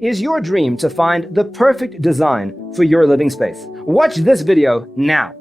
Is your dream to find the perfect design for your living space? Watch this video now.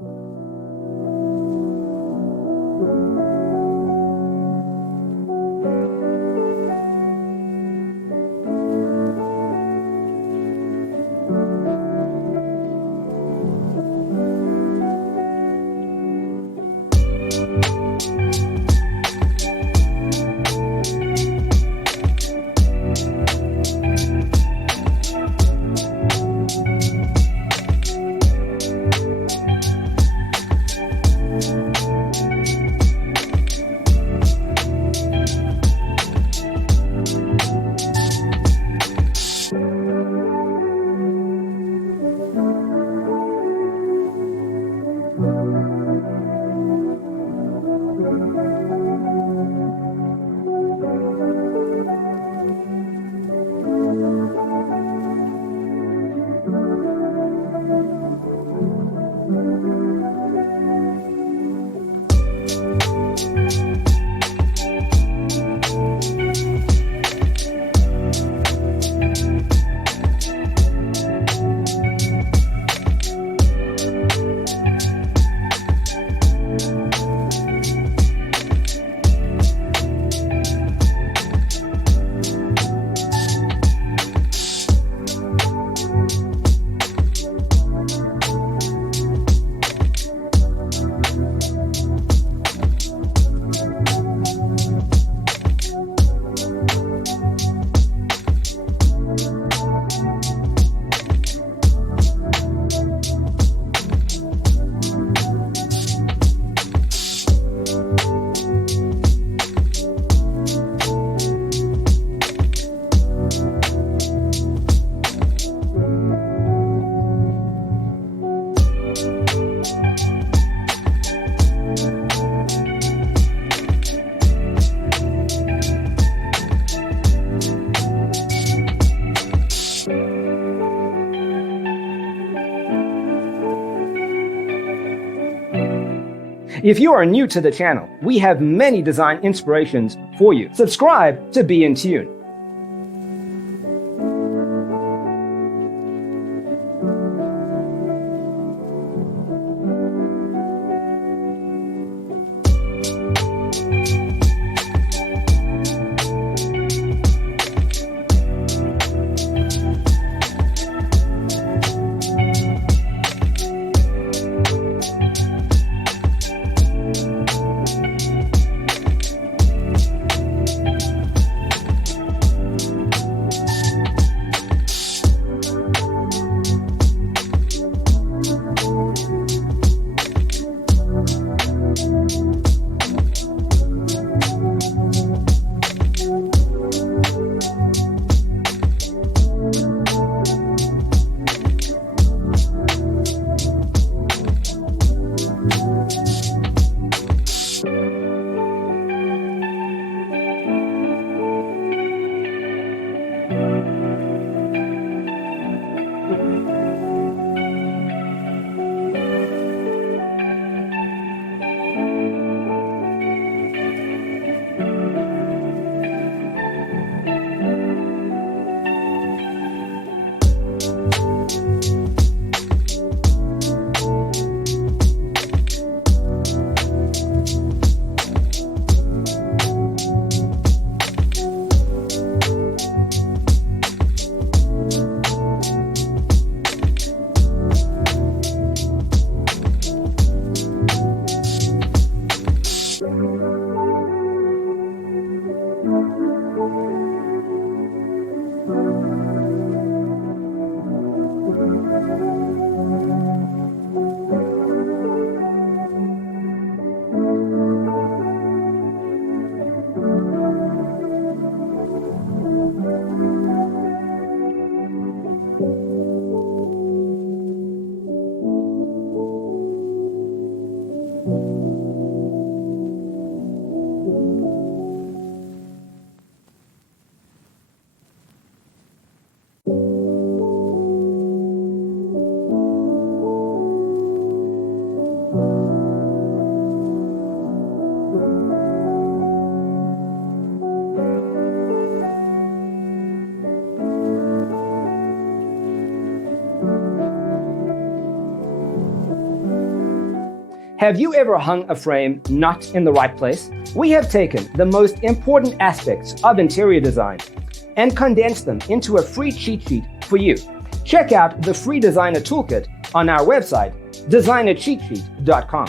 If you are new to the channel, we have many design inspirations for you. Subscribe to be in tune. Have you ever hung a frame not in the right place? We have taken the most important aspects of interior design and condensed them into a free cheat sheet for you. Check out the free designer toolkit on our website, designercheatsheet.com.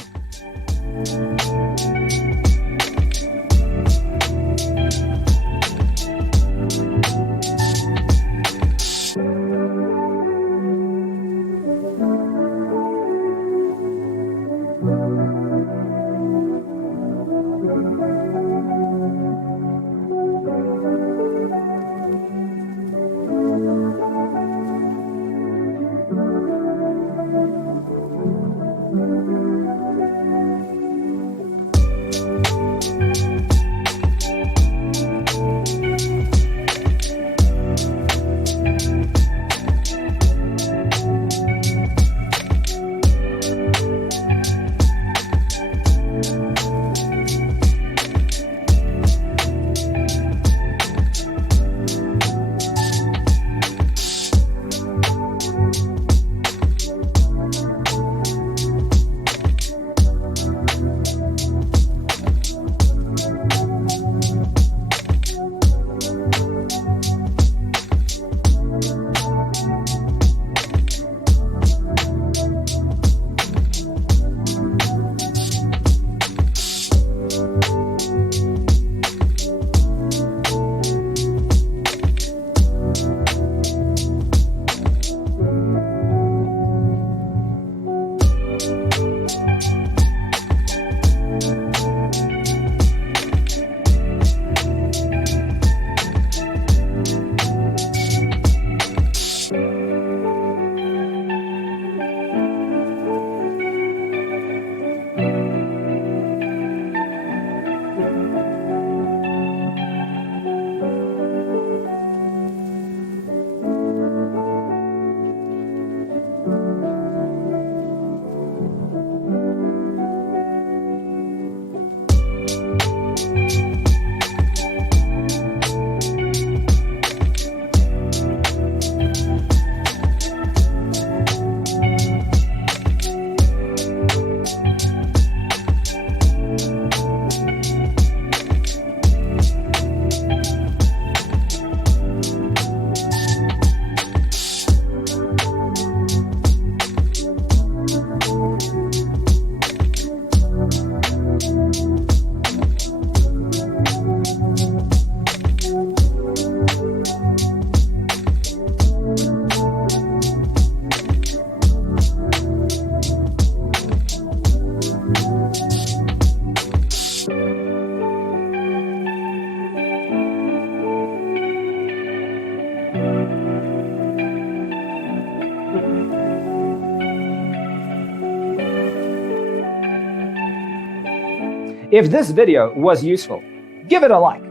If this video was useful, give it a like.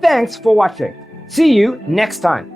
Thanks for watching. See you next time.